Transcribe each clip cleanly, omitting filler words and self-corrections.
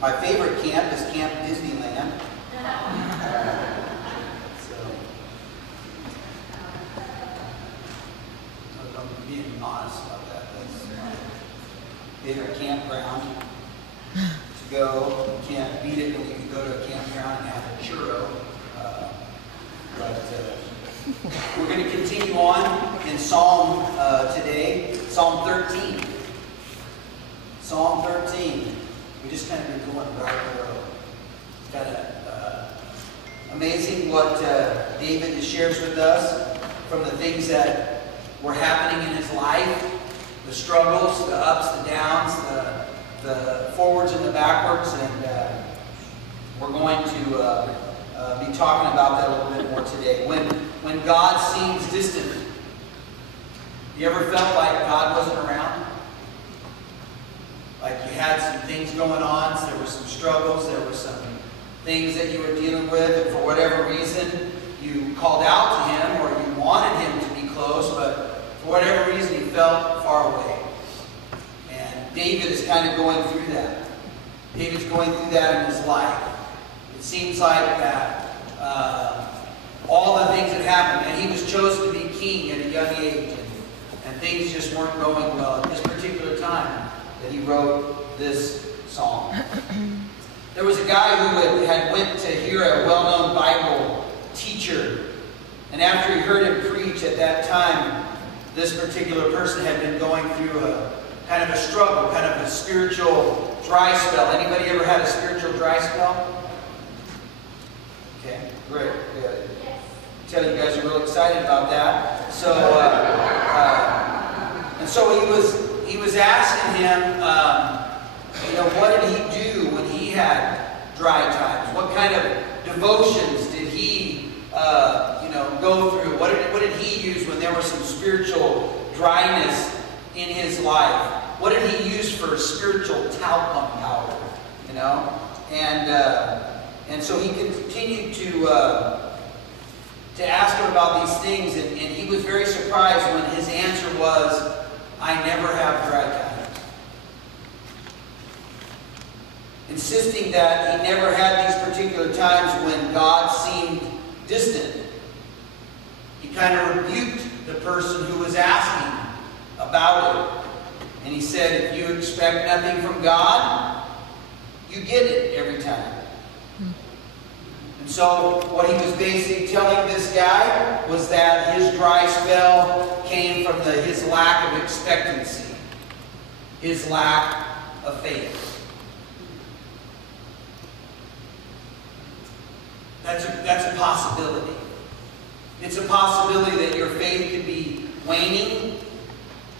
My favorite camp is Camp Disneyland. So, I'm being honest about that. That's my favorite campground to go. You can't beat it when you can go to a campground and have a churro. We're going to continue on in Psalm today, Psalm 13. Psalm 13. We just kind of been going right in a row. Kind of amazing what David shares with us from the things that were happening in his life, the struggles, the ups, the downs, the forwards and the backwards, and we're going to be talking about that a little bit more today. When God seems distant, you ever felt like God wasn't around? Like you had some things going on, so there were some struggles, there were some things that you were dealing with, and for whatever reason, you called out to Him, or you wanted Him to be close, but for whatever reason, you felt far away. And David is kind of going through that. David's going through that in his life. It seems like that all the things that happened, and he was chosen to be king at a young age, and things just weren't going well at this particular time that he wrote this psalm. There was a guy who had went to hear a well-known Bible teacher, and after he heard him preach at that time, this particular person had been going through a kind of a struggle, kind of a spiritual dry spell. Anybody ever had a spiritual dry spell? Okay, great. Good. Tell you guys are real excited about that. So, and so he was asking him, what did he do when he had dry times? What kind of devotions did he, go through? What did he use when there was some spiritual dryness in his life? What did he use for spiritual talcum powder? And so he continued to ask him about these things, and he was very surprised when his answer was, I never have dry times. Insisting that he never had these particular times when God seemed distant. He kind of rebuked the person who was asking about it. And he said, if you expect nothing from God, you get it every time. And so what he was basically telling this guy was that his dry spell came from his lack of expectancy, his lack of faith. That's a possibility. It's a possibility that your faith could be waning,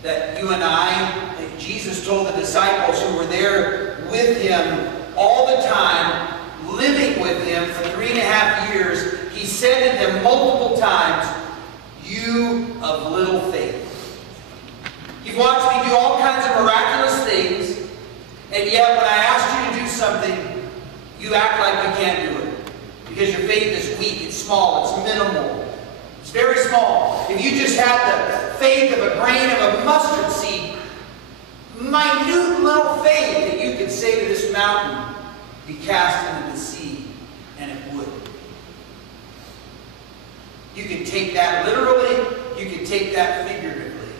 that you and that Jesus told the disciples who were there with him all the time, living with him for 3.5 years, he said to them multiple times, you of little faith. You've watched me do all kinds of miraculous things, and yet when I asked you to do something, you act like you can't do it. Because your faith is weak, it's small, it's minimal. It's very small. If you just had the faith of a grain of a mustard seed, minute little faith that you could say to this mountain, be cast into the sea, and it would. You can take that literally, you can take that figuratively.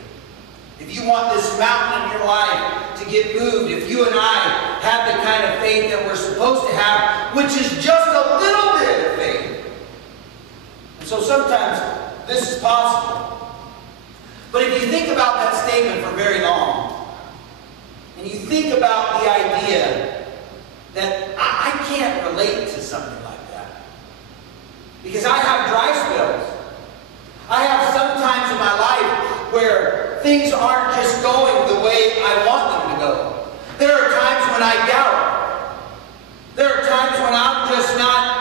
If you want this mountain in your life to get moved, if you and I have the kind of faith that we're supposed to have, which is just a little bit of faith. And so sometimes this is possible. But if you think about that statement for very long, and you think about the idea that I can't relate to something like that. Because I have dry spells. I have some times in my life where things aren't just going the way I want them to go. There are times when I doubt. There are times when I'm just not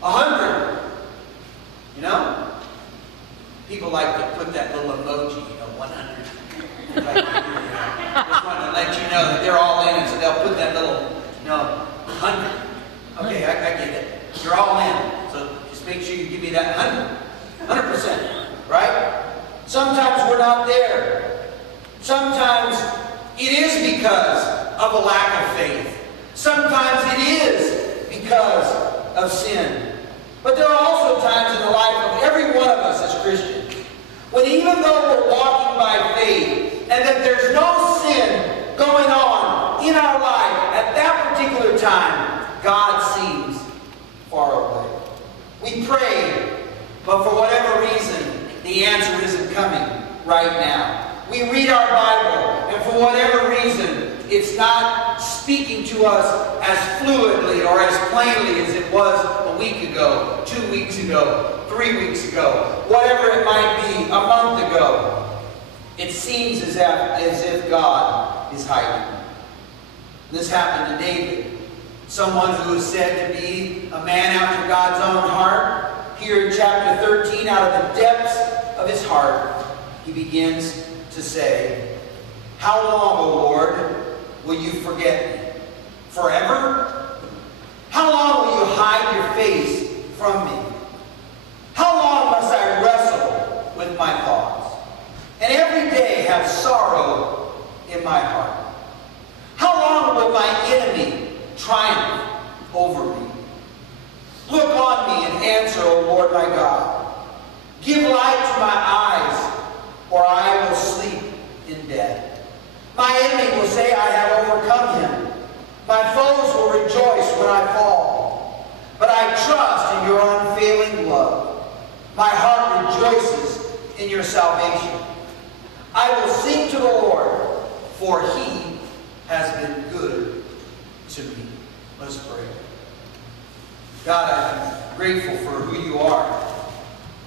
100. People like to put that little emoji, 100. Just want to let you know that they're all in, and so they'll put that little, 100. Okay, I get it. You're all in. So just make sure you give me that 100%, right? Sometimes we're not there. Sometimes it is because of a lack of faith. Sometimes it is because of sin. But there are also times in the life of every one of us as Christians when even though we're walking by faith and that there's no sin going on in our life at that particular time, God seems far away. We pray, but for whatever reason, the answer isn't coming right now. We read our Bible, and for whatever reason, it's not speaking to us as fluidly or as plainly as it was a week ago, 2 weeks ago, 3 weeks ago, whatever it might be, a month ago. It seems as if God is hiding. This happened to David, someone who is said to be a man after God's own heart. Here in chapter 13, out of the depths of his heart, he begins to say, "How long, O Lord, will you forget me? Forever? How long will you hide your face from me? How long must I wrestle with my thoughts, and every day have sorrow in my heart? How long will my enemy triumph over me? Look on me and answer, O Lord my God. Give light to my eyes, or I will sleep in death. My enemy will say, I have overcome him. My foes will rejoice when I fall. But I trust in your unfailing love. My heart rejoices in your salvation. I will sing to the Lord, for he has been good to me." Let's pray. God, I'm grateful for who you are.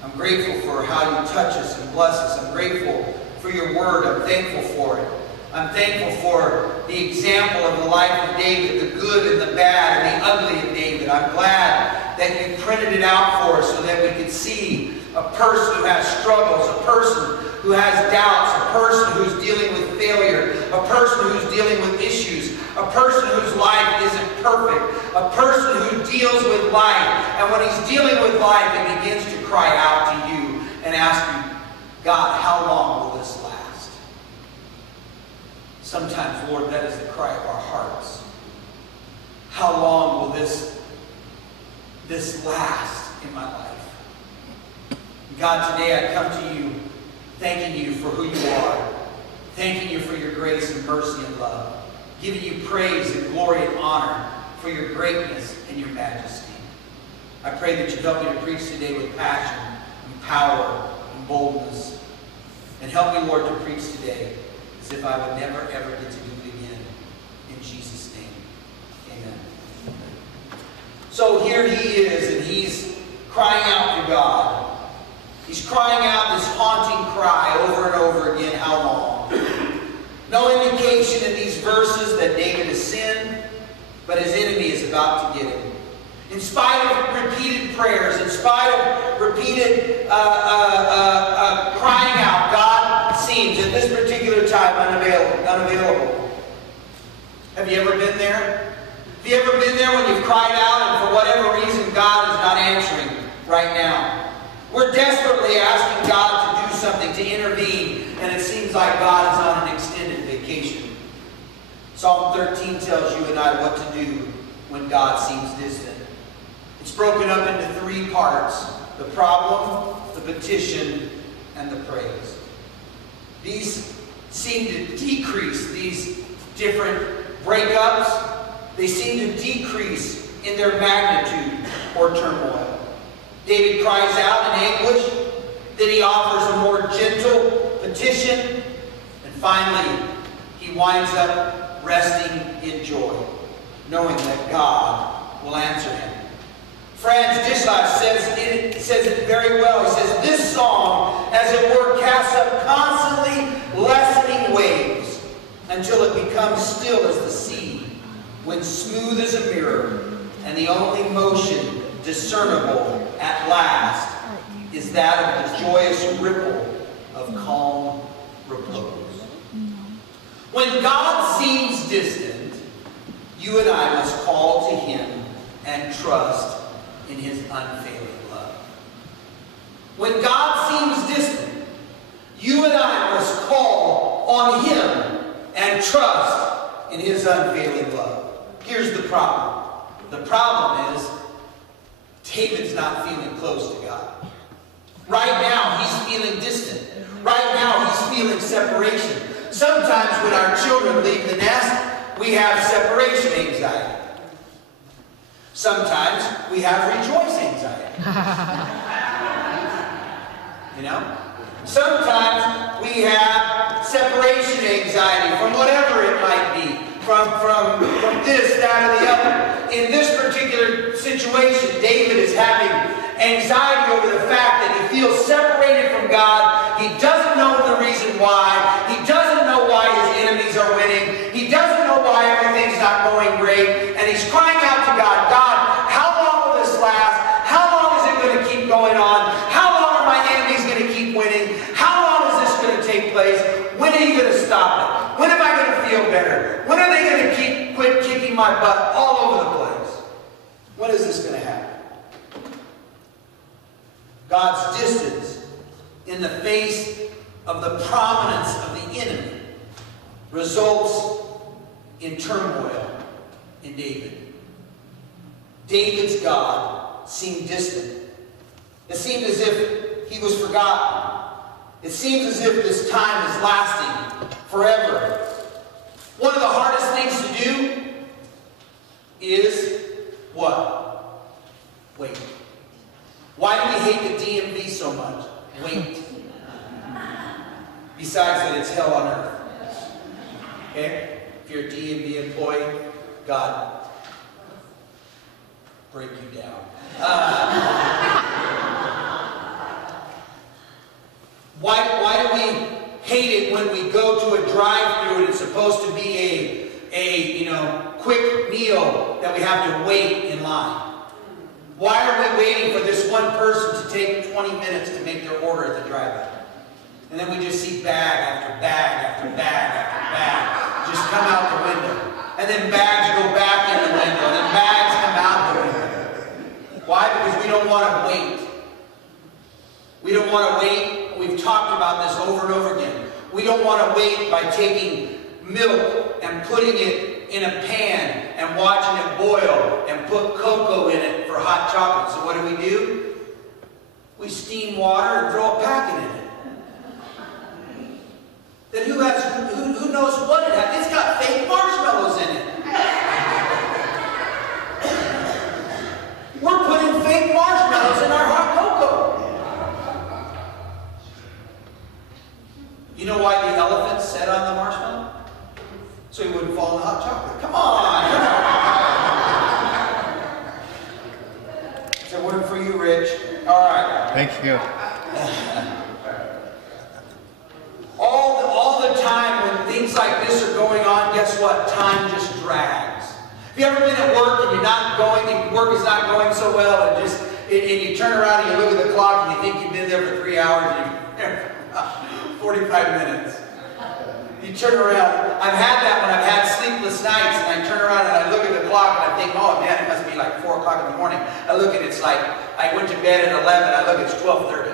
I'm grateful for how you touch us and bless us. I'm grateful for your word. I'm thankful for it. I'm thankful for the example of the life of David, the good and the bad and the ugly of David. I'm glad that you printed it out for us so that we could see a person who has struggles, a person who has doubts, a person who's dealing with failure, a person who's dealing with issues, a person whose life isn't perfect, a person who deals with life. And when he's dealing with life, he begins to cry out to you and ask you, God, how long will this last? Sometimes, Lord, that is the cry of our hearts. How long will this last in my life? God, today I come to you thanking you for who you are, thanking you for your grace and mercy and love, giving you praise and glory and honor for your greatness and your majesty. I pray that you help me to preach today with passion and power and boldness. And help me, Lord, to preach today as if I would never, ever get to do it again. In Jesus' name, amen. So here he is, and he's crying out to God. He's crying out this haunting cry over and over again, how long? No indication in these verses that David has sinned, but his enemy is about to get him. In spite of repeated prayers, in spite of repeated crying out, God seems at this particular time unavailable. Have you ever been there? Have you ever been there when you've cried out and for whatever reason God is not answering right now? We're desperately asking God to do something, to intervene, and it seems like God is on an extended vacation. Psalm 13 tells you and I what to do when God seems distant. It's broken up into 3 parts: the problem, the petition, and the praise. These seem to decrease, these different breakups, they seem to decrease in their magnitude or turmoil. David cries out in anguish, then he offers a more gentle petition, and finally he winds up resting in joy, knowing that God will answer him. Franz Dislas says it very well. He says, this song, as it were, casts up constantly lessening waves until it becomes still as the sea, when smooth as a mirror, and the only motion discernible at last is that of the joyous ripple of calm repose. When God seems distant, you and I must call to him and trust in his unfailing love. When God seems distant, you and I must call on him and trust in his his unfailing love. Here's the problem. The problem is David's not feeling close to God. Right now, he's feeling distant. Right now, he's feeling separation. Sometimes when our children leave the nest, we have separation anxiety. Sometimes we have rejoice anxiety. You know? Sometimes we have separation anxiety from whatever it might be. From this, that, or the other. In this particular situation, David is having anxiety over the fact that he feels separated from God. He doesn't know the reason why. He doesn't know why his enemies are winning. He doesn't know why everything's not going great. And he's crying out to God, God, how long will this last? How long is it going to keep going on? How long are my enemies going to keep winning? How long is this going to take place? When are you going to stop it? When am I going to feel better? When are they going to quit kicking my butt all over the place? When is this going to happen? God's distance in the face of the prominence of the enemy results in turmoil in David. David's God seemed distant. It seemed as if he was forgotten. It seems as if this time is lasting forever. One of the hardest things to do is what? Wait. Why do we hate the DMV so much? Wait. Besides that it's hell on earth. Okay? If you're a DMV employee, God break you down. Why do we hate it when we go to a drive-thru and it's supposed to be a quick meal that we have to wait in line? Why are we waiting for this one person to take 20 minutes to make their order at the drive-thru? And then we just see bag after bag after bag after bag just come out the window. And then bags go back in the window. And then bags come out the window. Why? Because we don't want to wait. We don't want to wait. We've talked about this over and over again. We don't want to wait by taking milk and putting it in a pan and watching it boil and put cocoa in it for hot chocolate. So what do? We steam water and throw a packet in it. Then who knows what it has? It's got fake marshmallows in it. We're putting fake marshmallows in our hot cocoa. You know why the elephant sat on the marshmallow? So he wouldn't fall in the hot chocolate. Come on! It's a word for you, Rich. All right. Thank you. All the time when things like this are going on, guess what? Time just drags. Have you ever been at work and you're not going, and work is not going so well, and you turn around and you look at the clock and you think you've been there for 3 hours and you've been there for 45 minutes. You turn around. I've had that when I've had sleepless nights, and I turn around and I look at the clock and I think, oh man, it must be like 4 o'clock in the morning. I look at it's like, I went to bed at 11, I look, it's 12:30.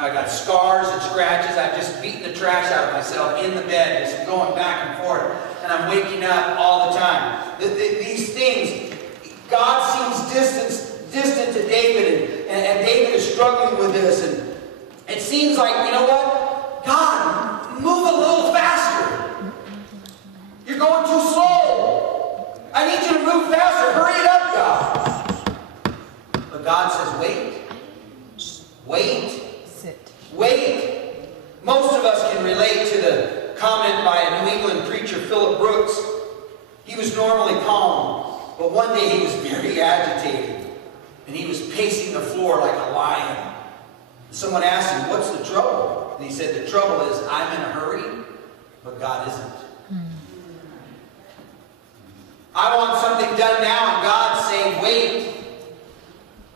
I got scars and scratches. I've just beaten the trash out of myself in the bed, just going back and forth. And I'm waking up all the time. These things, God seems distant to David, and David is struggling with this. And it seems like, you know what? God, move a little faster. You're going too slow. I need you to move faster. Hurry it up, God. But God says, wait. Wait. Wait. Most of us can relate to the comment by a New England preacher, Philip Brooks. He was normally calm, but one day he was very agitated, and he was pacing the floor like a lion. Someone asked him, what's the trouble? And he said, the trouble is I'm in a hurry, but God isn't. I want something done now, and God's saying, wait.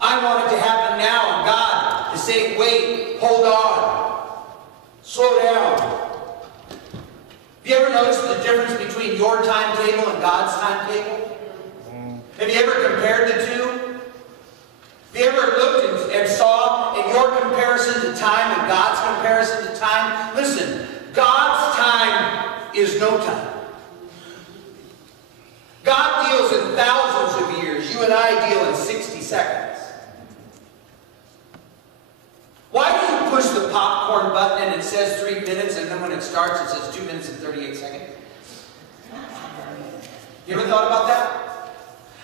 I want it to happen now, and God is saying, wait, hold on, slow down. Have you ever noticed the difference between your timetable and God's timetable? Have you ever compared the two? Have you ever looked and saw in your comparison to time and God's comparison to time? Listen, God's time is no time. God deals in thousands of years. You and I deal in 60 seconds. Why do you push the popcorn button and it says 3 minutes, and then when it starts it says 2 minutes and 38 seconds? You ever thought about that?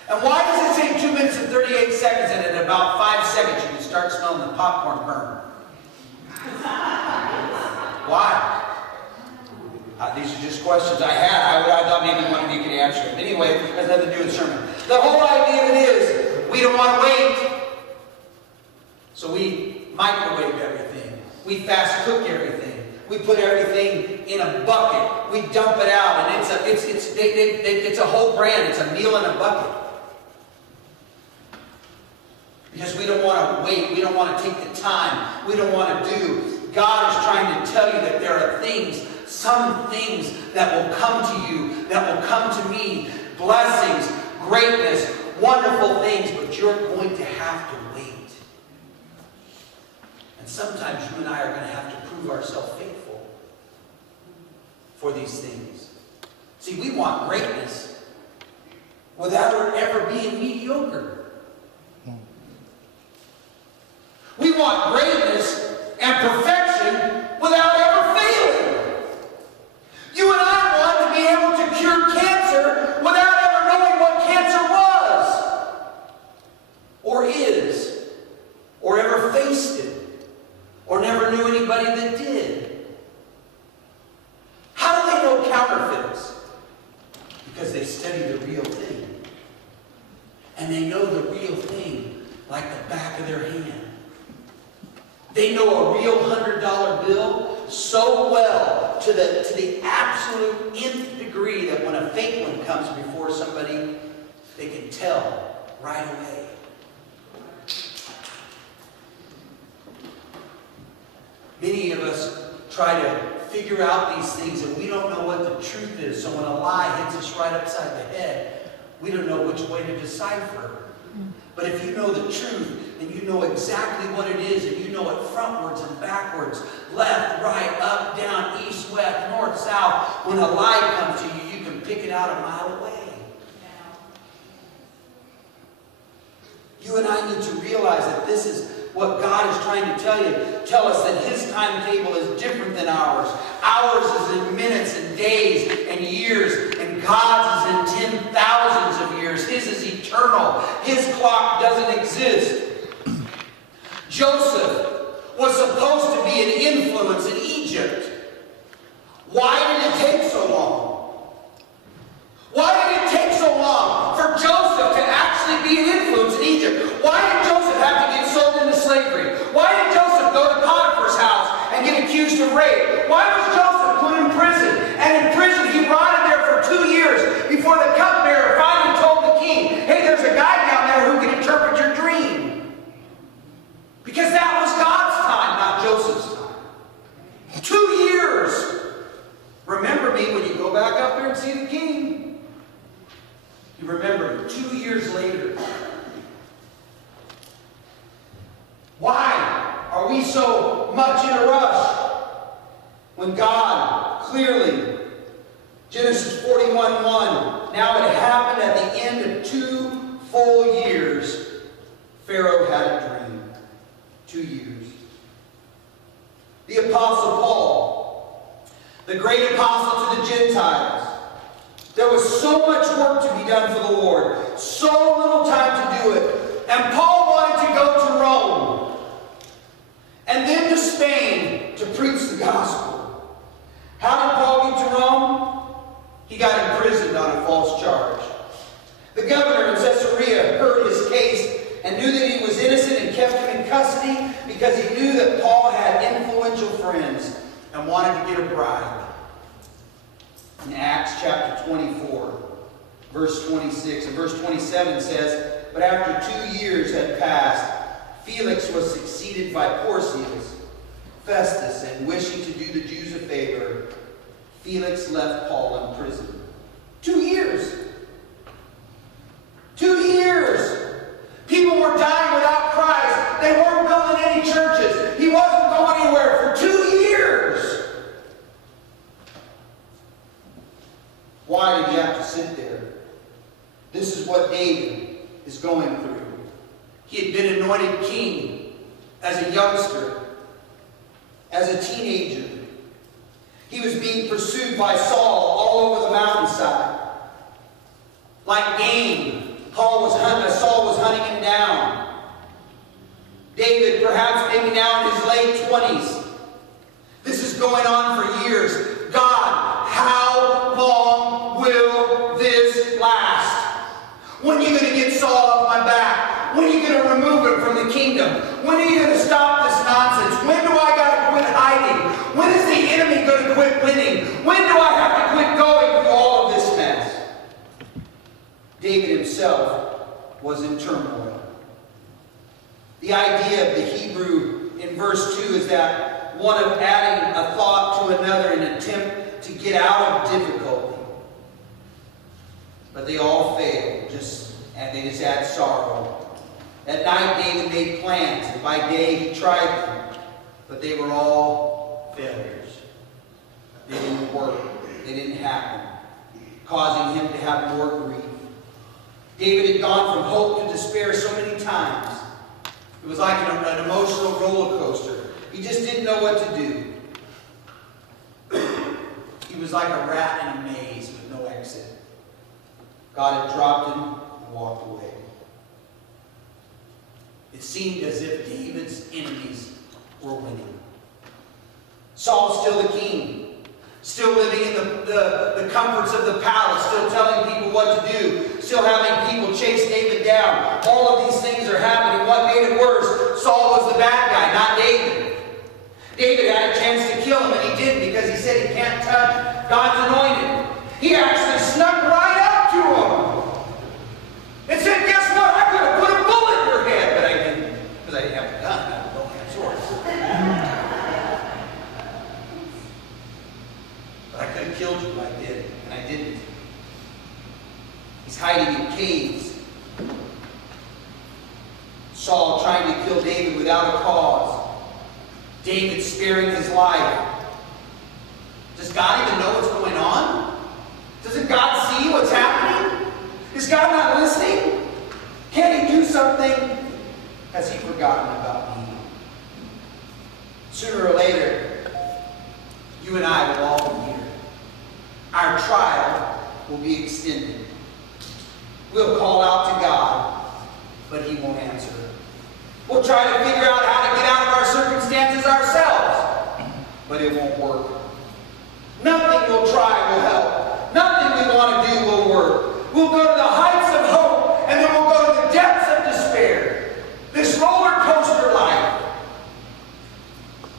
And why does it say 2 minutes and 38 seconds, and in about 5 seconds you can start smelling the popcorn burn? Why? These are just questions I had. I thought maybe one of you could answer them. Anyway, it has nothing to do with the sermon. The whole idea of it is, we don't want to wait. So we microwave everything. We fast cook everything. We put everything in a bucket. We dump it out, and it's a whole brand. It's a meal in a bucket. Because we don't want to wait. We don't want to take the time. We don't want to do. God is trying to tell you that there are things, some things that will come to you, that will come to me. Blessings, greatness, wonderful things, but you're going to have to wait. And sometimes you and I are going to have to prove ourselves faithful for these things. See, we want greatness without it ever being mediocre. We want greatness and perfection without ever failing. You and I want to be able to cure cancer without ever knowing what cancer was, or is, or ever faced it, or never knew anybody that did. How do they know counterfeits? Because they study the real thing. And they know the real thing like the back of their hand. They know a real $100 bill so well to the absolute nth degree that when a fake one comes before somebody, they can tell right away. Many of us try to figure out these things and we don't know what the truth is. So when a lie hits us right upside the head, we don't know which way to decipher. But if you know the truth, and you know exactly what it is, and you know it frontwards and backwards, left, right, up, down, east, west, north, south, when a lie comes to you, you can pick it out a mile away. You and I need to realize that this is what God is trying to tell us that His timetable is different than ours. Ours is in minutes and days and years, and God's is in 10,000s of years. His is eternal. His clock doesn't exist. Joseph was supposed to be an influence in Egypt. Why did it take so long? Why did it take so long for Joseph to actually be an influence in Egypt? Why did Joseph have to get sold into slavery? Why did Joseph go to Potiphar's house and get accused of rape? Why was Joseph put in prison? And in prison he rotted there for 2 years before the cupbearer finally told the king, hey, there's a guy down there who can interpret your dream. Because that was God's time, not Joseph's time. 2 years. Remember me when you go back up there and see the king. You remember 2 years later. Why are we so much in a rush? When God clearly, Genesis 41:1, now it happened at the end of 2 full years, Pharaoh had a dream. 2 years. The Apostle Paul, the great apostle to the Gentiles. There was so much work to be done for the Lord, so little time to do it. And Paul wanted to go to Rome and then to Spain to preach the gospel. How did Paul get to Rome? He got imprisoned on a false charge. The governor in Caesarea heard his case and knew that he was innocent and kept him in custody because he knew that Paul had influential friends and wanted to get a bribe. In Acts chapter 24, verse 26 and verse 27 says, but after 2 years had passed, Felix was succeeded by Porcius Festus, and wishing to do the Jews a favor, Felix left Paul in prison. 2 years. 2 years. People were dying without Christ. They weren't building any churches. He wasn't going anywhere for 2 years. as a youngster, as a teenager. He was being pursued by Saul all over the mountainside. Like game, Saul was hunting him down. David, perhaps maybe now in his late 20s. This is going on for years. God, how long will this last? When are you going to get Saul off my back? When are you going to remove him from the kingdom? When are you going to stop this nonsense? When do I got to quit hiding? When is the enemy going to quit winning? When do I have to quit going through all of this mess? David himself was in turmoil. The idea of the Hebrew in verse 2 is that one of adding a thought to another in an attempt to get out of difficulty. But they all failed, and they just add sorrow. At night, David made plans, and by day he tried them, but they were all failures. They didn't work. They didn't happen, causing him to have more grief. David had gone from hope to despair so many times. It was like an emotional roller coaster. He just didn't know what to do. He was like a rat in a maze with no exit. God had dropped him and walked away. It seemed as if David's enemies were winning. Saul's still the king, still living in the comforts of the palace, still telling people what to do, still having people chase David down. All of these things are happening. What made it worse? Saul was the bad guy, not David. David had a chance to kill him, and he didn't because he said he can't touch God's anointed. He actually snuck right up to him and said, guess what? I could have put a bullet in your head, but I didn't, because I didn't have a gun. I don't have swords. But I could have killed you if I did, and I didn't. He's hiding in caves. Saul trying to kill David without a cause. David sparing his life. Does God even know what's going on? Doesn't God see what's happening? Is God not listening? Can he do something? Has he forgotten about me? Sooner or later, you and I will all be here. Our trial will be extended. We'll call out to God, but he won't answer. We'll try to figure out how to get out of our circumstances ourselves, but it won't work. Nothing we'll try will help. Nothing we want to do will work. We'll go to the heights of hope, and then we'll go to the depths of despair. This roller coaster life.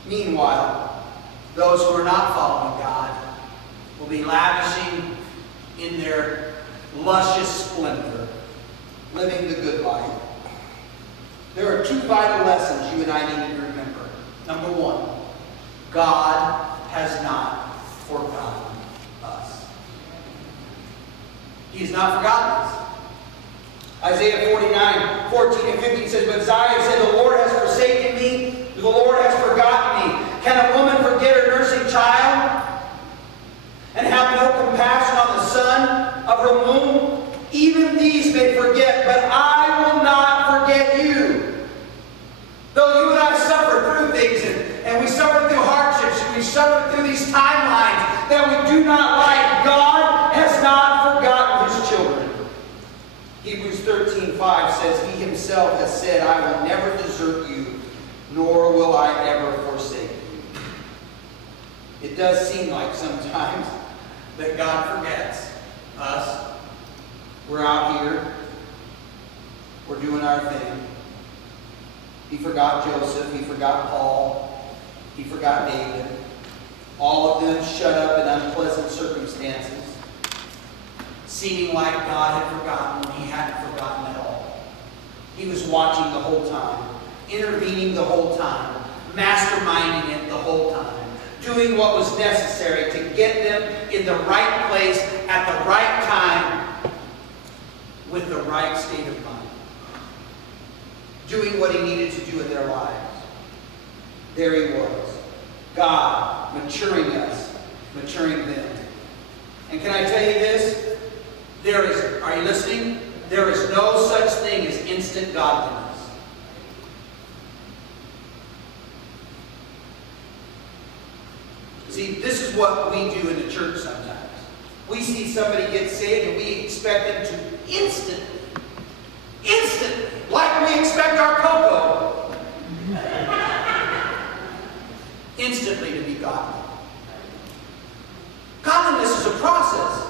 Meanwhile, those who are not following God will be lavishing in their luscious splendor, living the good life. There are two vital lessons you and I need to remember. Number one, God has not forgotten us. He has not forgotten us. Isaiah 49, 14 and 15 says, but Isaiah said, the Lord has forsaken me, the Lord has forgotten me. Can a woman forget her nursing child and have no compassion on the son of her womb? Even these may forget, but I will not forget you. Though you and I suffer through things, and we suffer through hardships, and we suffer through these timelines that we do not like, God has not forgotten his children. Hebrews 13:5 says, he himself has said, I will never desert you, nor will I ever forsake you. It does seem like sometimes that God forgets us. We're out here. We're doing our thing. He forgot Joseph. He forgot Paul. He forgot David. All of them shut up in unpleasant circumstances, seeming like God had forgotten when he hadn't forgotten at all. He was watching the whole time, intervening the whole time, masterminding it the whole time, doing what was necessary to get them in the right place at the right time with the right state of mind. Doing what he needed to do in their lives. There he was. God maturing us, maturing them. And can I tell you this? Are you listening? There is no such thing as instant godliness. See, this is what we do in the church sometimes. We see somebody get saved and we expect them to instantly, like we expect our cocoa, instantly to be godly. Godliness is a process.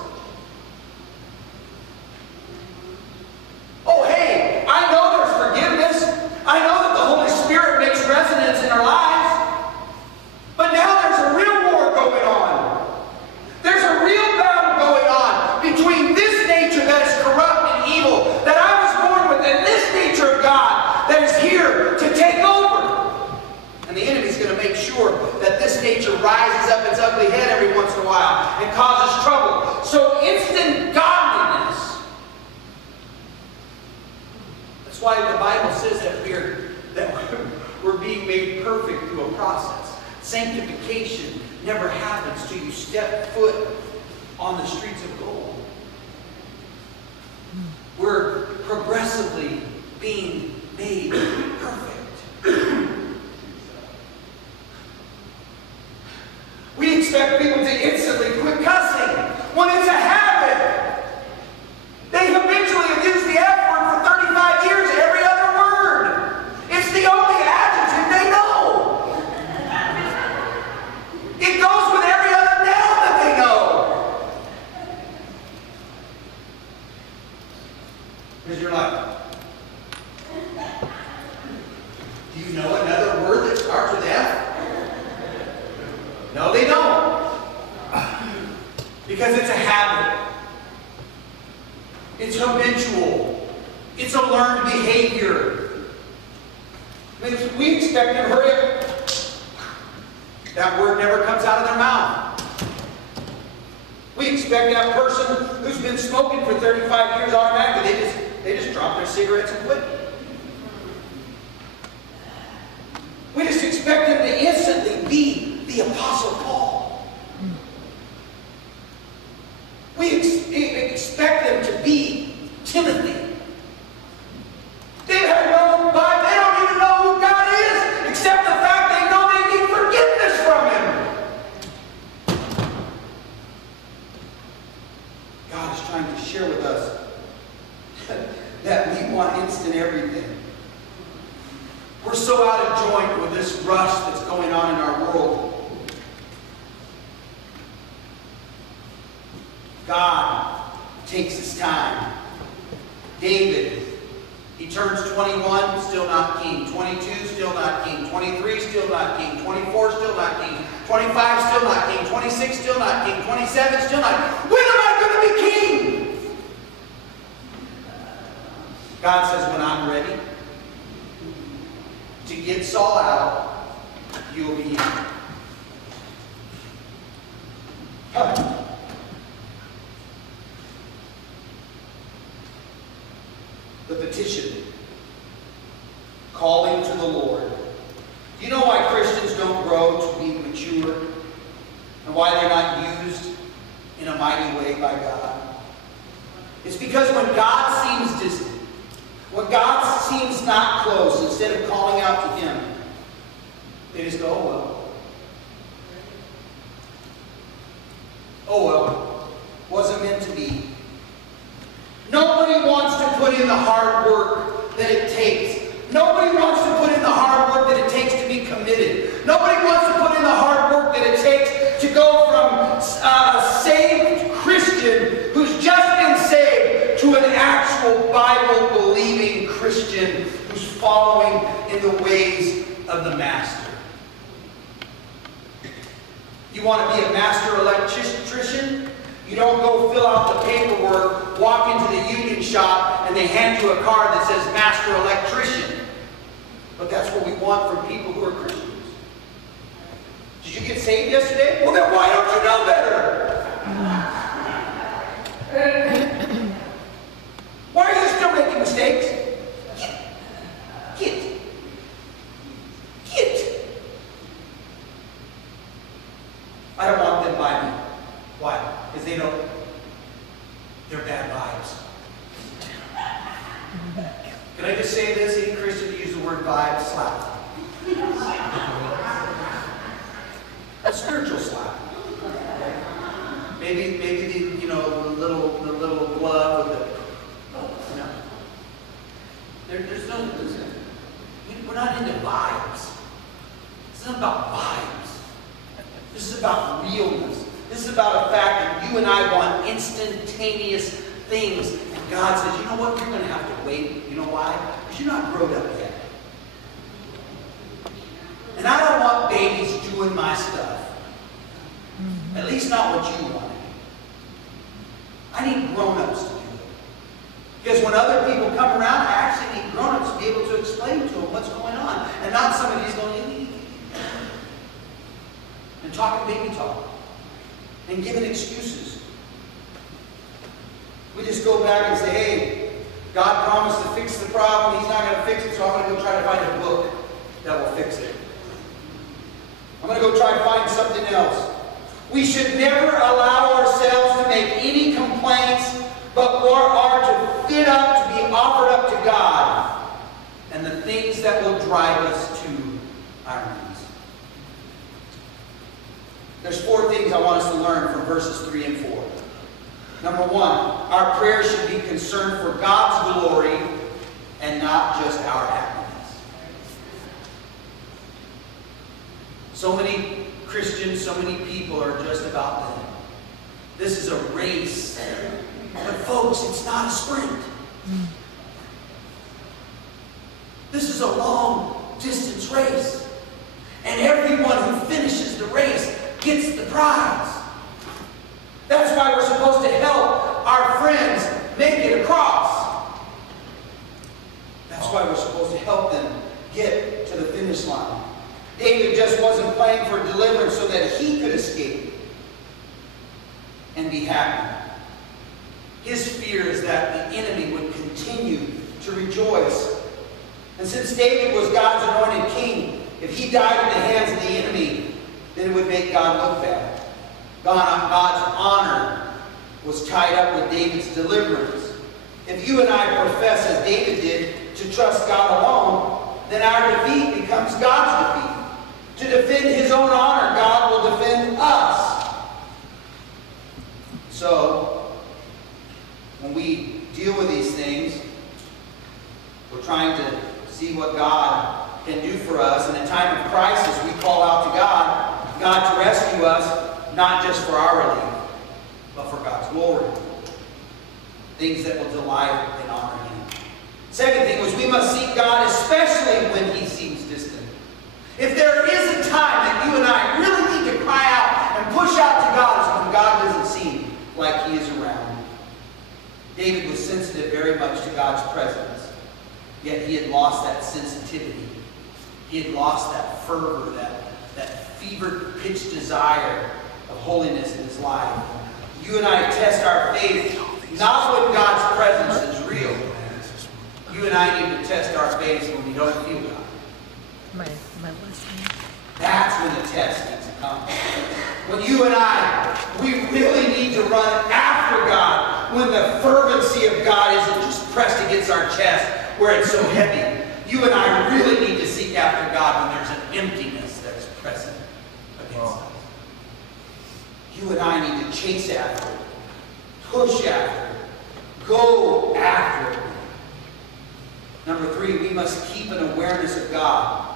Oh, hey, I know there's forgiveness. I know that the Holy Spirit makes resonance in our lives. But now there's a real war going on. There's a real battle going on between this nature that is corrupt and evil, that I was born with, and this nature of God that is here to take over. And the enemy's going to make sure that this nature rises up its ugly head every once in a while and causes trouble. So instant godliness. That's why the Bible says that we're being made perfect through a process. Sanctification never happens till you step foot on the streets of gold. We're progressively being made perfect. We expect people to instantly quit cussing when it's a habit. They habitually have used the F word for 35 years, every other word. It's the only adjective they know. It goes with every other noun that they know. Because you're like, do you know another word that starts with F? No, they don't. Because it's a habit. It's habitual. It's a learned behavior. We expect them to hurry up. That word never comes out of their mouth. We expect that person who's been smoking for 35 years automatically, they just drop their cigarettes and quit. We just expect them to instantly be the Apostle Paul. We expect them to be Timothy. They have no Bible. They don't even know who God is, except the fact they know they need forgiveness from Him. God is trying to share with us that we want instant everything. We're so out of joint with this rush that's going on in our world. God takes His time. David, he turns 21, still not king. 22, still not king. 23, still not king. 24, still not king. 25, still not king. 26, still not king. 27, still not king. When am I going to be king? God says, when I'm ready to get Saul out, you will be in. The petition, calling to the Lord. Do you know why Christians don't grow to be mature? And why they're not used in a mighty way by God? It's because when God seems distant, when God seems not close, instead of calling out to Him, they just go, oh well. Oh well. Wasn't meant to be. Nobody wants to put in the hard work that it takes. Nobody wants to put in the hard work that it takes to be committed. Nobody wants to put in the hard work that it takes to go from a saved Christian who's just been saved to an actual Bible-believing Christian who's following in the ways of the Master. You want to be a master electrician? You don't go fill out the paperwork, walk into the union shop, and they hand you a card that says Master Electrician. But that's what we want from people who are Christians. Did you get saved yesterday? Well, then why don't you know better? Why are you still making mistakes? Get. I don't want them by me. Why? Because they're bad vibes. Can I just say this? Any Christian to use the word vibe, slap. A spiritual slap. about realness. This is about a fact that you and I want instantaneous things. And God says, you know what? You're going to have to wait. You know why? Because you're not grown up yet. And I don't want babies doing my stuff. At least not what you want. I need grown-ups to do it. Because when other people come around, I actually need grown-ups to be able to explain to them what's going on. And not somebody who's going, and talking baby talk. And giving excuses. We just go back and say, hey, God promised to fix the problem. He's not going to fix it, so I'm going to go try to find a book that will fix it. I'm going to go try to find something else. We should never allow ourselves to make any complaints, but are to fit up, to be offered up to God, and the things that will drive us to our knees. There's 4 things I want us to learn from verses 3 and 4. Number 1, our prayer should be concerned for God's glory and not just our happiness. So many Christians, so many people are just about them. This is a race. But folks, it's not a sprint. This is a long distance race. And everyone who finishes the race gets the prize. That's why we're supposed to help our friends make it across. That's why we're supposed to help them get to the finish line. David just wasn't playing for deliverance so that he could escape and be happy. His fear is that the enemy would continue to rejoice. And since David was God's anointed king, if he died in the hands of the enemy, then it would make God look bad. God's honor was tied up with David's deliverance. If you and I profess, as David did, to trust God alone, then our defeat becomes God's defeat. To defend his own honor, God will defend us. So, when we deal with these things, we're trying to see what God can do for us. In a time of crisis, we call out to God to rescue us, not just for our relief, but for God's glory. Things that will delight and honor Him. Second thing was we must seek God, especially when He seems distant. If there is a time that you and I really need to cry out and push out to God, it's when God doesn't seem like He is around. David was sensitive very much to God's presence, yet he had lost that sensitivity. He had lost that fervor, that fever-pitched desire of holiness in his life. You and I test our faith not when God's presence is real. You and I need to test our faith when we don't feel God. My blessing. That's when the test needs to come. When you and I, we really need to run after God. When the fervency of God isn't just pressed against our chest where it's so heavy. You and I really need to seek after God when there's an emptiness that is present against us. You and I need to chase after it, push after it, go after it. Number 3, we must keep an awareness of God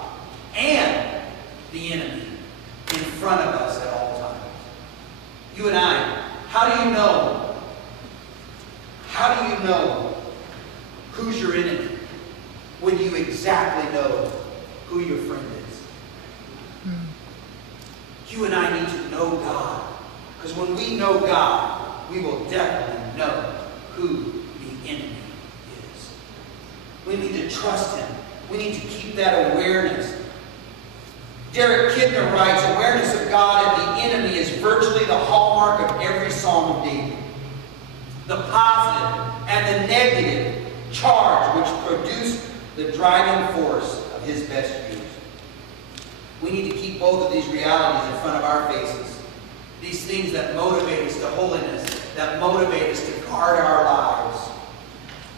and the enemy in front of us at all times. You and I, how do you know? How do you know who's your enemy when you exactly know who your friend is? You and I need to know God. Because when we know God, we will definitely know who the enemy is. We need to trust Him. We need to keep that awareness. Derek Kidner writes, awareness of God and the enemy is virtually the hallmark of every Psalm of David. The positive and the negative charge which produce the driving force of his best views. We need to keep both of these realities in front of our faces. These things that motivate us to holiness, that motivate us to guard our lives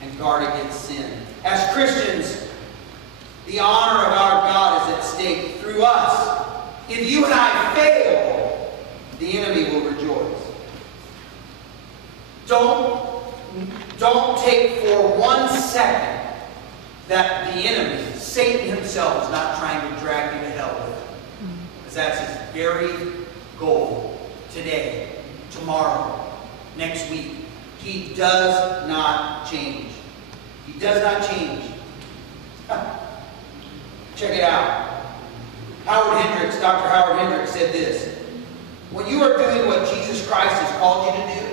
and guard against sin. As Christians, the honor of our God is at stake through us. If you and I fail, the enemy will rejoice. Don't take for 1 second that the enemy, Satan himself, is not trying to drag you to hell with him. Because that's his very goal today, tomorrow, next week. He does not change. He does not change. Check it out. Dr. Howard Hendricks said this: when you are doing what Jesus Christ has called you to do,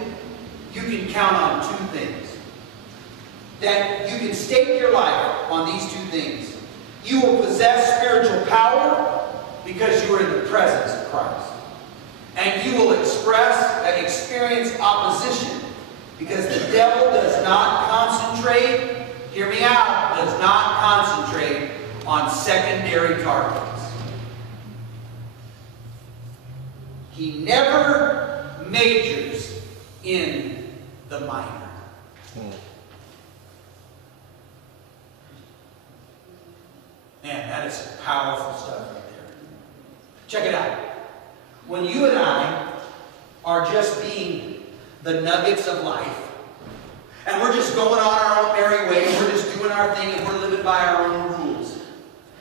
you can count on two things. That you can stake your life on these two things. You will possess spiritual power because you are in the presence of Christ. And you will experience opposition because the devil does not concentrate, hear me out, does not concentrate on secondary targets. He never majors in the minor. Man, that is some powerful stuff right there. Check it out. When you and I are just being the nuggets of life, and we're just going on our own merry way, we're just doing our thing, and we're living by our own rules,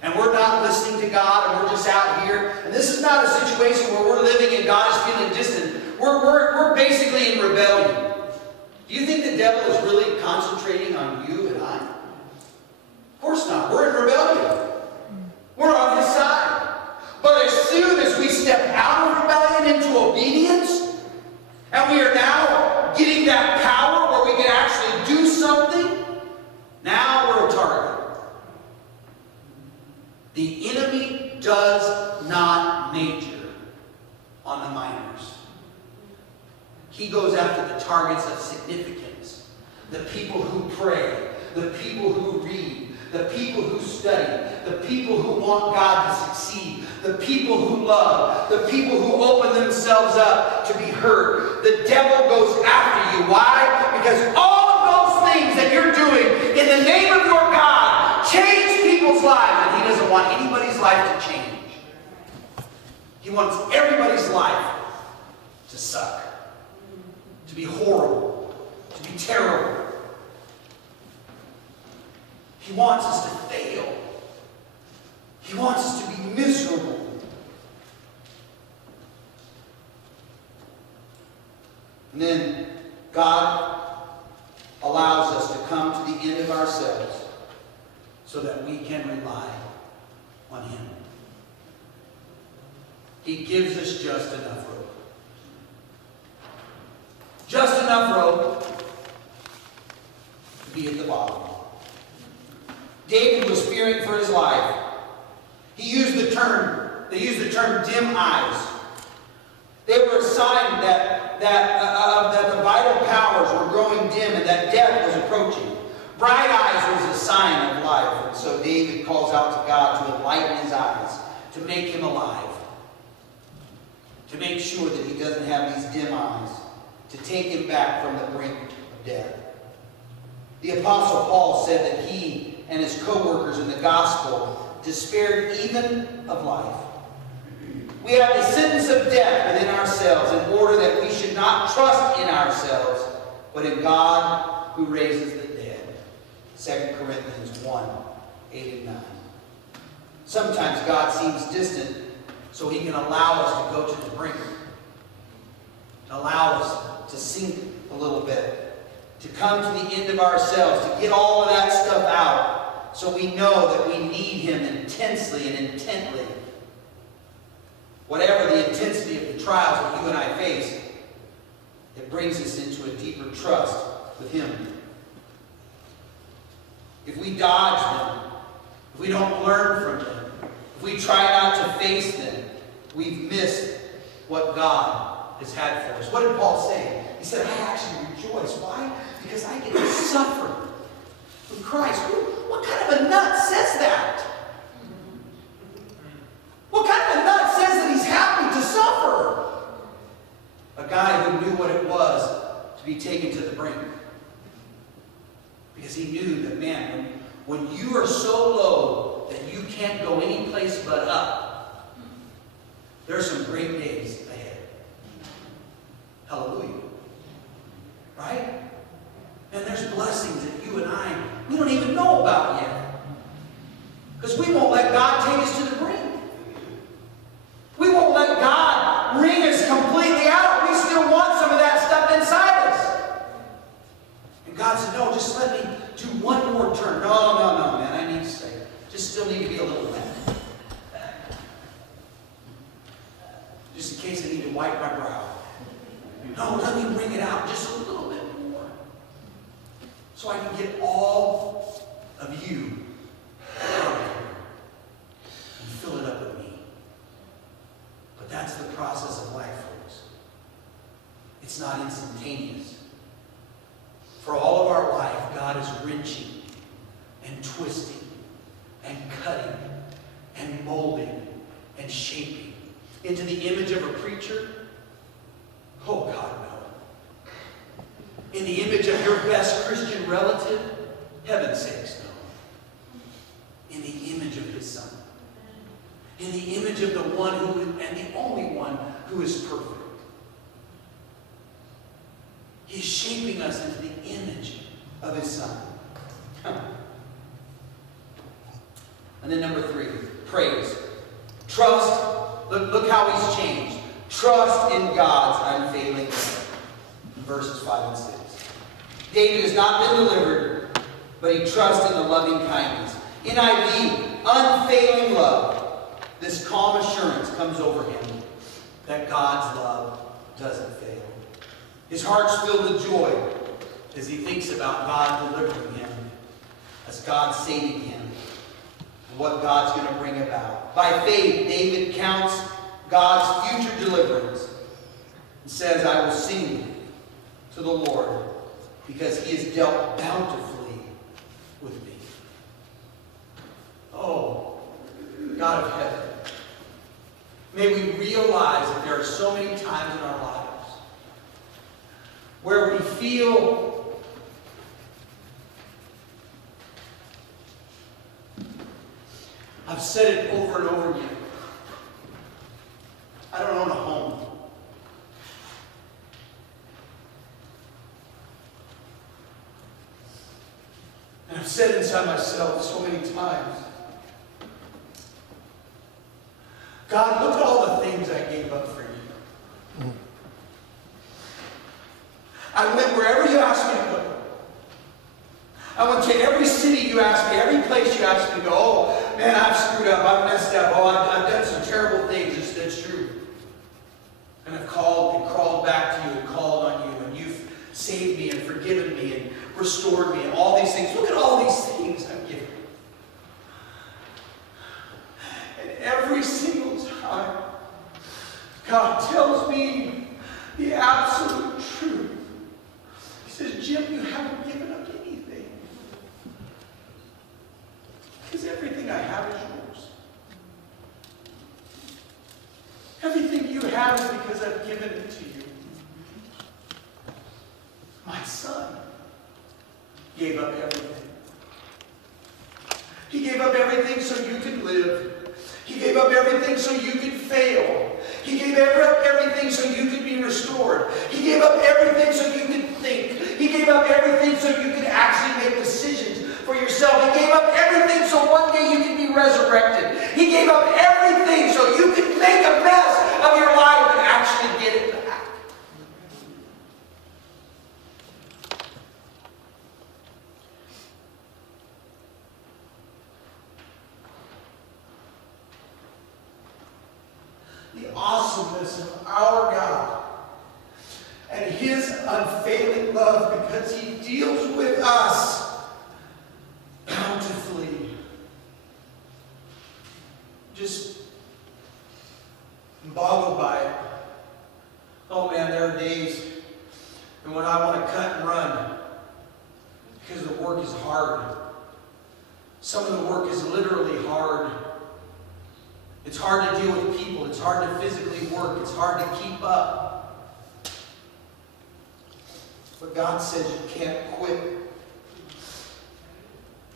and we're not listening to God, and we're just out here, and this is not a situation where we're living and God is feeling distant. We're basically in rebellion. Do you think the devil is really concentrating on you and I? Of course not. We're in rebellion. We're on his side. But as soon as we step out of rebellion into obedience, and we are now getting that power where we can actually do something, now we're a target. The enemy does not major on the minors. He goes after the targets of significance. The people who pray, the people who read, the people who study, the people who want God to succeed, the people who love, the people who open themselves up to be heard. The devil goes after you. Why? Because all of those things that you're doing in the name of your God change people's lives, and he doesn't want anybody's life to change. He wants everybody's life to suck, to be horrible, to be terrible. He wants us to fail. He wants us to be miserable. And then God allows us to come to the end of ourselves so that we can rely on him. He gives us just enough rope. Just enough rope to be at the bottom. David was fearing for his life. They used the term dim eyes. They were a sign that the vital powers were growing dim and that death was approaching. Bright eyes was a sign of life. And so David calls out to God to enlighten his eyes, to make him alive, to make sure that he doesn't have these dim eyes, to take him back from the brink of death. The Apostle Paul said that he and his co-workers in the gospel despaired even of life. We have the sentence of death within ourselves in order that we should not trust in ourselves, but in God who raises the dead. 2 Corinthians 1, 8 and 9. Sometimes God seems distant, so he can allow us to go to the brink, allow us to sink a little bit, to come to the end of ourselves, to get all of that stuff out, so we know that we need him intensely and intently. Whatever the intensity of the trials that you and I face, it brings us into a deeper trust with him. If we dodge them, if we don't learn from them, if we try not to face them, we've missed what God has had for us. What did Paul say? He said, I actually rejoice. Why? Because I get to suffer for Christ. What kind of a nut says that? What kind of a nut says that he's happy to suffer? A guy who knew what it was to be taken to the brink. Because he knew that, man, when you are so low that you can't go any place but up, there are some great days ahead. Hallelujah. Right? And there's blessings that you and I, we don't even know about yet. Because we won't let God take us to the brink. We won't let God wring his wipe my brow. No, let me bring it out just a little bit more. So I can get all of you out of here and fill it up with me. But that's the process of life, folks. It's not instantaneous. For all of our life, God is wrenching and twisting and cutting and molding and shaping into the image of a preacher. Oh, God, no. In the image of your best Christian relative? Heaven's sakes, no. In the image of His Son. In the image of the one who, and the only one who is perfect. He's shaping us into the image of His Son. And then number 3, praise. Trust. Look how He's changed. Trust in God's unfailing love. Verses 5 and 6. David has not been delivered, but he trusts in the loving kindness. NIV, unfailing love. This calm assurance comes over him that God's love doesn't fail. His heart's filled with joy as he thinks about God delivering him, as God saving him, and what God's going to bring about. By faith, David counts God's future deliverance and says, I will sing to the Lord because He has dealt bountifully with me. Oh, God of heaven, may we realize that there are so many times in our lives where we feel I've said it over and over again. I don't own a home. And I've said inside myself so many times, God, look at all the things I gave up for you. I went wherever you asked me to go. I went to every city you asked me, every place you asked me to go. Oh, man, I've screwed up. I've messed up. Oh, I've done some terrible things. It's true. And I've called and crawled back to you and called on you. And you've saved me and forgiven me and restored me and all these things. Look at all these things I've given. And every single time, God tells me the absolute truth. He says, Jim, you haven't given up anything. Because everything I have is yours. Everything you have is because I've given it to you. My Son gave up everything. He gave up everything so you could live. He gave up everything so you could fail. He gave up everything so you could be restored. He gave up everything so you could think. He gave up everything so you could actually make decisions for yourself. He gave up everything so one day you could be resurrected. He gave up everything so you could make a mess of your life and actually get it back. The awesomeness of our God and His unfailing love, because He deals with us bountifully. Just boggled by it. Oh man, there are days when I want to cut and run because the work is hard. Some of the work is literally hard. It's hard to deal with people. It's hard to physically work. It's hard to keep up. But God says you can't quit.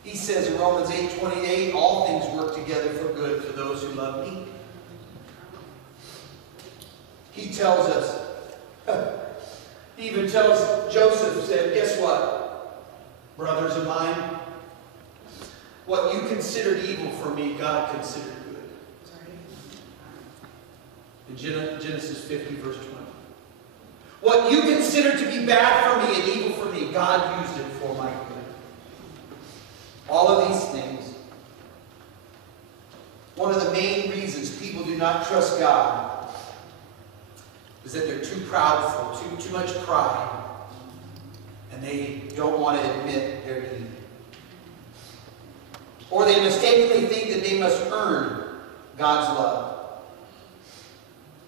He says in Romans 8:28, all things work together for good for those who love me. He tells us, he even tells Joseph, said, guess what, brothers of mine? What you considered evil for me, God considered good. In Genesis 50, verse 20. What you considered to be bad for me and evil for me, God used it for my good. All of these things. One of the main reasons people do not trust God is that they're too proudful, too much pride, and they don't want to admit their need. Or they mistakenly think that they must earn God's love.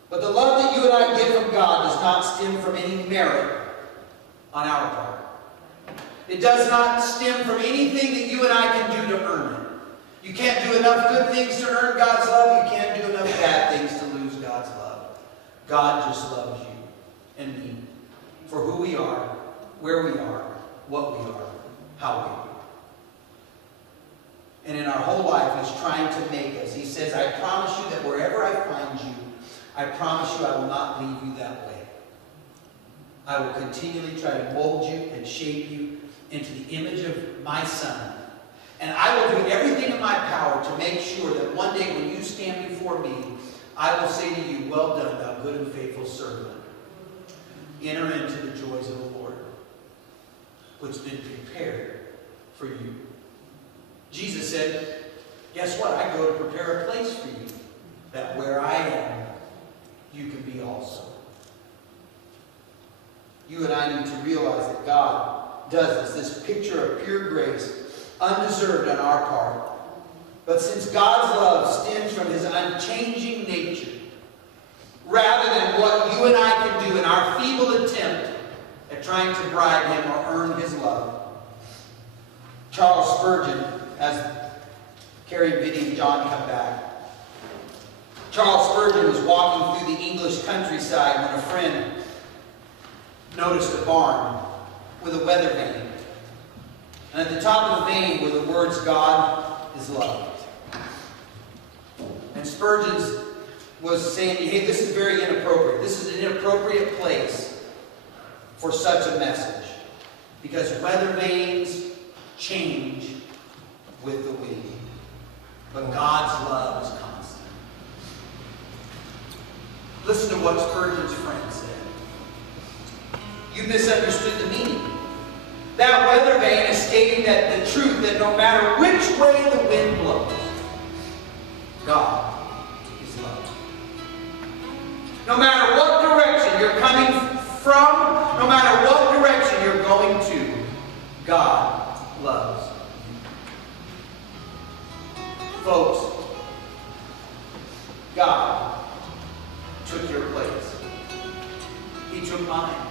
But the love that you and I get from God does not stem from any merit on our part. It does not stem from anything that you and I can do to earn it. You can't do enough good things to earn God's love. You can't do enough bad things to lose God's love. God just loves you and me for who we are, where we are, what we are, how we are. And in our whole life, He's trying to make us. He says, I promise you that wherever I find you, I promise you I will not leave you that way. I will continually try to mold you and shape you into the image of my Son. And I will do everything in my power to make sure that one day when you stand before me, I will say to you, well done, thou good and faithful servant. Enter into the joys of the Lord, which has been prepared for you. Jesus said, guess what? I go to prepare a place for you, that where I am, you can be also. You and I need to realize that God does this picture of pure grace, undeserved on our part. But since God's love stems from His unchanging nature, rather than what you and I can do in our feeble attempt at trying to bribe Him or earn His love. Charles Spurgeon, as Carrie, Vinny, and John come back. Charles Spurgeon was walking through the English countryside when a friend noticed a barn with a weather vane. And at the top of the vane were the words, God is love. And Spurgeon was saying, hey, this is very inappropriate. This is an inappropriate place for such a message. Because weather vanes change with the wind. But God's love is constant. Listen to what Spurgeon's friend said. You misunderstood the meaning. That weather vane is stating that the truth that no matter which way the wind blows, God is love. No matter what direction you're coming from, no matter what direction you're going to, God loves you. Folks, God took your place. He took mine.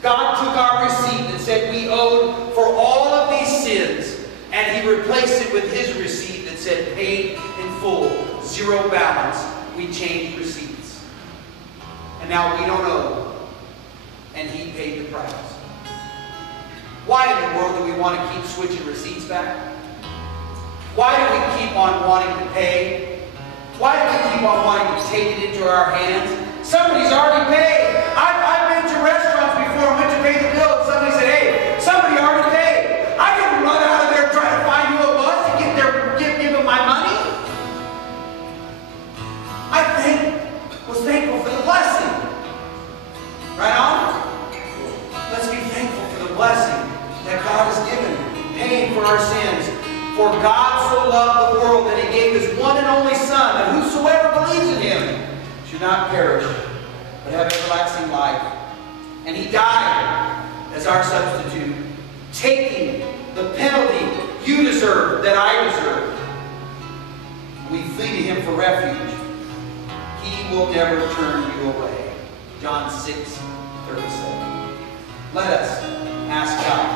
God took our receipt that said we owed for all of these sins, and He replaced it with His receipt that said paid in full, zero balance. We changed receipts. And now we don't owe, and He paid the price. Why in the world do we want to keep switching receipts back? Why do we keep on wanting to pay? Why do we keep on wanting to take it into our hands? Somebody's already paid. I've been to restaurants before and went to pay the bill, and somebody said, hey, somebody already paid. I didn't run out of there trying to find who it was to give them my money. Was thankful for the blessing. Right on? Let's be thankful for the blessing that God has given, paying for our sins. For God so loved the world that He gave His one and only Son, that whosoever believes in Him should not perish, but have everlasting life. And He died as our substitute, taking the penalty you deserve, that I deserve. We flee to Him for refuge. He will never turn you away. John 6:37. Let us ask God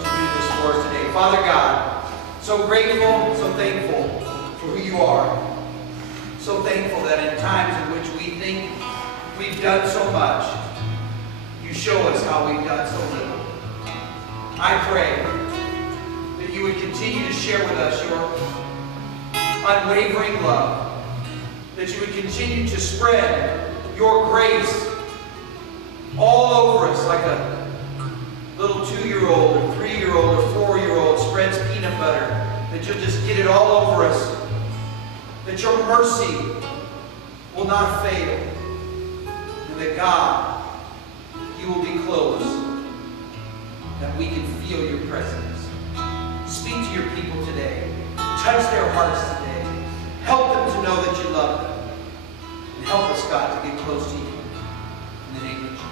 to do this for us today. Father God, so grateful, so thankful for who you are. So thankful that in times in which we think we've done so much, you show us how we've done so little. I pray that you would continue to share with us your unwavering love, that you would continue to spread your grace all over us like a little 2-year-old or 3-year-old or 4-year-old spreads peanut butter, that you'll just get it all over us, that your mercy will not fail, and that God, you will be close, that we can feel your presence. Speak to your people today. Touch their hearts today. Help them to know that you love them. And help us, God, to get close to you. In the name of Jesus.